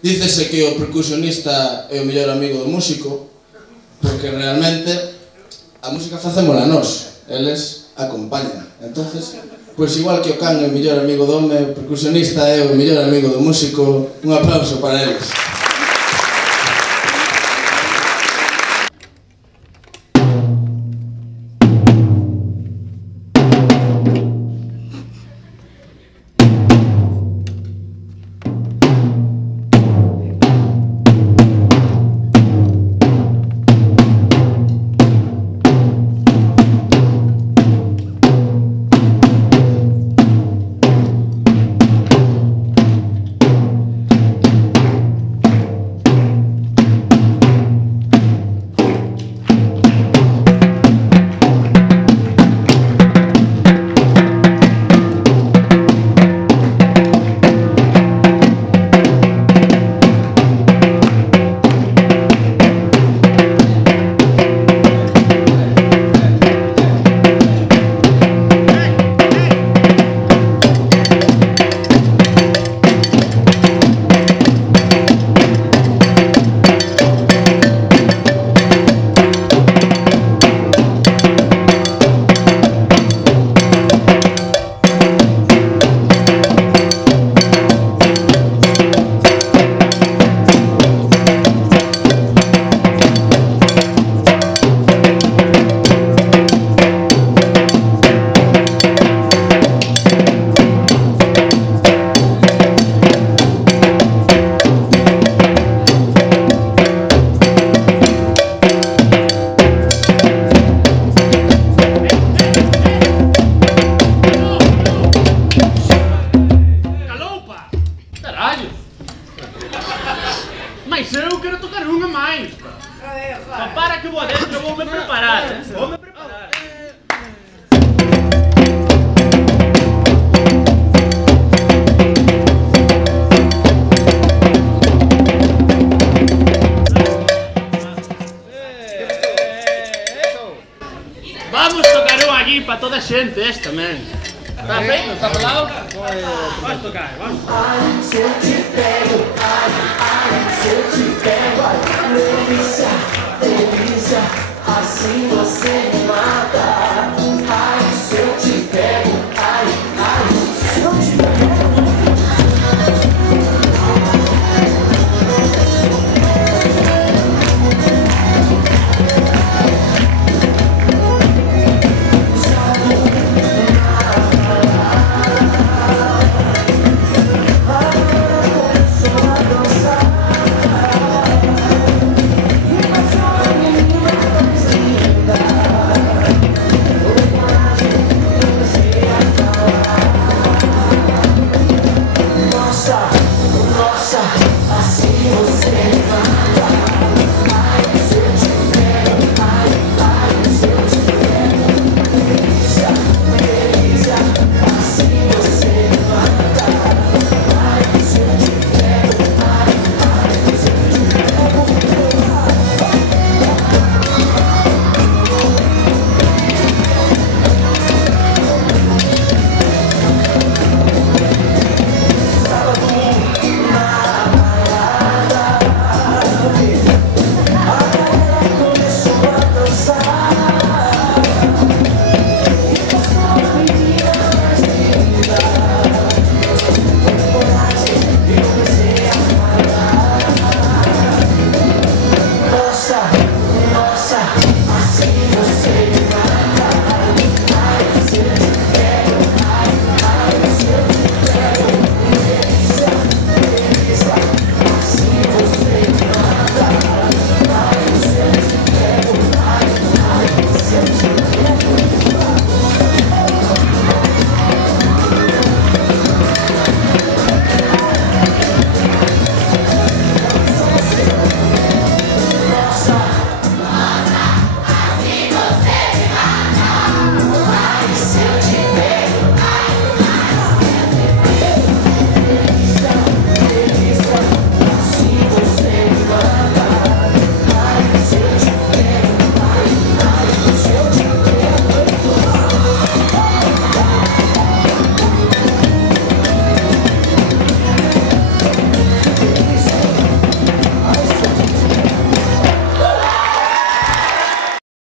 Dícese que o percusionista é o mellor amigo do músico, porque realmente a música facémola nós, eles acompañan. Entonces, pois igual que o can é o mellor amigo do home, o percusionista é o mellor amigo do músico. Un aplauso para eles. Mas eu quero tocar unha máis, pá. Para que vou adentro, vou me preparar. Vou me preparar. Vamos tocar un aquí para toda a xente, esta, men. Está feito? Está falado? Vamos tocar, vamos. Se eu te pego, se eu te pego, delícia, delícia, assim você